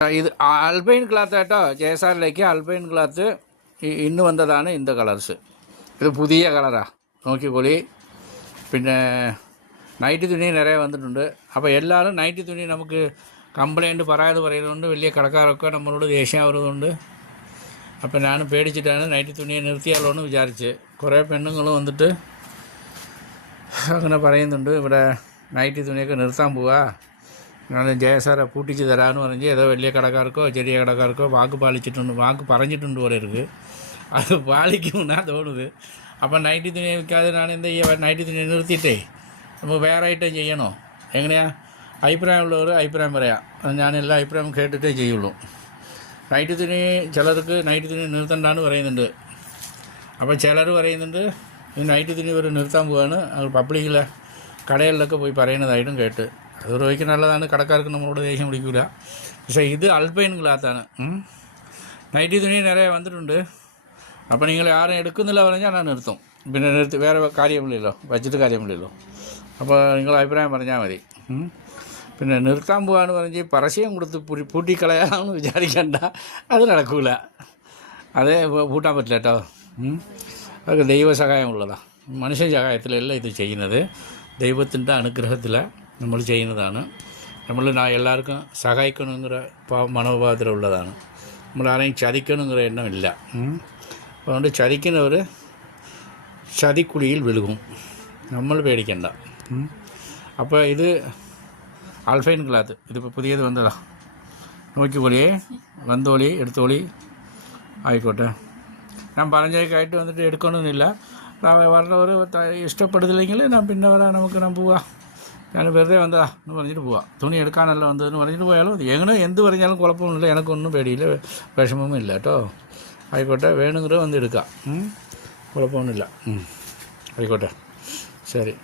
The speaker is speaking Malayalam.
ഇത് അൽപൈൻ ക്ലാത്ത് കേട്ടോ. ജയസാറിലേക്ക് അൽപൈൻ ക്ലാത്ത് ഇന്ന് വന്നതാണ് இந்த കളേഴ്സ്. ഇത് പുതിയ കളറാണ്, നോക്കിക്കോളി. പിന്നെ നൈറ്റി തുണി നിറയെ വന്നിട്ടുണ്ട്. അപ്പോൾ എല്ലാവരും നൈറ്റി തുണി നമുക്ക് കംപ്ലൈൻറ്റ് പറയാതെ പറയുന്നതുകൊണ്ട് വലിയ കടക്കാരൊക്കെ നമ്മളോട് ദേഷ്യമാവുന്നതുകൊണ്ട് അപ്പോൾ ഞാൻ പേടിച്ചിട്ടാണ് നൈറ്റി തുണിയെ നിർത്തിയാലോ എന്ന് വിചാരിച്ച്. കുറേ പെണ്ണുങ്ങൾ വന്നിട്ട് അങ്ങനെ പറയുന്നുണ്ട്, ഇവിടെ നൈറ്റി തുണിയൊക്കെ നിർത്താൻ പോവാ, ഞാൻ ജയസാറെ പൂട്ടിച്ച് തരാമെന്ന് പറഞ്ഞ് ഏതോ വലിയ കടക്കാർക്കോ ചെറിയ കടക്കാർക്കോ വാക്ക് പറഞ്ഞിട്ടുണ്ട് പോലെ இருக்குது. അത് പാലിക്കുമെന്നാ തോന്നുന്നത്. അപ്പം നൈറ്റി തുണി വിൽക്കാതെ ഞാൻ എന്താ ചെയ്യുക, നൈറ്റി തുണി നിർത്തിയിട്ടേ നമുക്ക് വേറെ ഐറ്റം ചെയ്യണോ? എങ്ങനെയാണ്? അഭിപ്രായമുള്ളവർ അഭിപ്രായം പറയാം. ഞാൻ എല്ലാ അഭിപ്രായം കേട്ടിട്ടേ ചെയ്യുള്ളൂ. നൈറ്റി തുണി ചിലർക്ക് നൈറ്റി തുണി നിർത്തണ്ടാന്ന് പറയുന്നുണ്ട്. അപ്പോൾ ചിലർ പറയുന്നുണ്ട് ഈ നൈറ്റി തുണി ഒരു നിർത്താൻ പോവാണ്, അത് പബ്ലിക്കിലെ കടകളിലൊക്കെ പോയി പറയുന്നതായിട്ടും കേട്ട്. അത് റോയ്ക്ക് നല്ലതാണ്, കടക്കാർക്ക് നമ്മളോട് ദേഷ്യം പിടിക്കില്ല. പക്ഷേ ഇത് അൽപൈൻ ക്ലാത്താണ്. നൈറ്റി തുണി നിറയെ വന്നിട്ടുണ്ട്. അപ്പോൾ നിങ്ങൾ ആരും എടുക്കുന്നില്ല പറഞ്ഞാൽ ഞാൻ നിർത്തും. പിന്നെ വേറെ കാര്യമില്ലല്ലോ, വച്ചിട്ട് കാര്യമില്ലല്ലോ. അപ്പോൾ നിങ്ങൾ അഭിപ്രായം പറഞ്ഞാൽ മതി. പിന്നെ നിർത്താൻ പോകാമെന്ന് പറഞ്ഞ് പരസ്യം കൊടുത്ത് പൂട്ടിക്കളയാമെന്ന് വിചാരിക്കണ്ട, അത് നടക്കില്ല. അതേ പൂട്ടാൻ പറ്റില്ല കേട്ടോ. അതൊക്കെ ദൈവസഹായമുള്ളതാണ്, മനുഷ്യ സഹായത്തിലല്ല ഇത് ചെയ്യുന്നത്. ദൈവത്തിൻ്റെ അനുഗ്രഹത്തിലാണ് നമ്മൾ ചെയ്യുന്നതാണ്. നമ്മൾ എല്ലാവർക്കും സഹായിക്കണമെന്നൊരു മനോഭാവത്തിലുള്ളതാണ്. നമ്മൾ ആരെയും ചതിക്കണമെന്നൊരു എണ്ണമില്ല. അതുകൊണ്ട് ചതിക്കുന്നവർ ചതിക്കുഴിയിൽ വിഴുകും, നമ്മൾ പേടിക്കണ്ട. അപ്പോൾ ഇത് അൽഫൈൻ ക്ലാത്ത്, ഇതിപ്പോൾ പുതിയത് വന്നതാ. നോക്കിക്കോളിയേ, വന്നോളി, എടുത്തോളി, ആയിക്കോട്ടെ. ഞാൻ പറഞ്ഞേക്കായിട്ട് വന്നിട്ട് എടുക്കണമെന്നില്ല. പറഞ്ഞവർ ഇഷ്ടപ്പെടുന്നില്ലെങ്കിൽ ഞാൻ പിന്നെ വരാൻ ഞാൻ പോവാം. ഞാൻ വെറുതെ വന്നതാ എന്ന് പറഞ്ഞിട്ട് പോവാം. തുണി എടുക്കാനല്ല വന്നതെന്ന് പറഞ്ഞിട്ട് പോയാലും മതി. എങ്ങനെ എന്ത് പറഞ്ഞാലും കുഴപ്പമൊന്നുമില്ല, എനിക്കൊന്നും പേടിയില്ല, വിഷമവും ഇല്ല കേട്ടോ. ആയിക്കോട്ടെ, വേണമെങ്കിൽ വന്ന് എടുക്കാം, കുഴപ്പമൊന്നുമില്ല. ആയിക്കോട്ടെ, ശരി.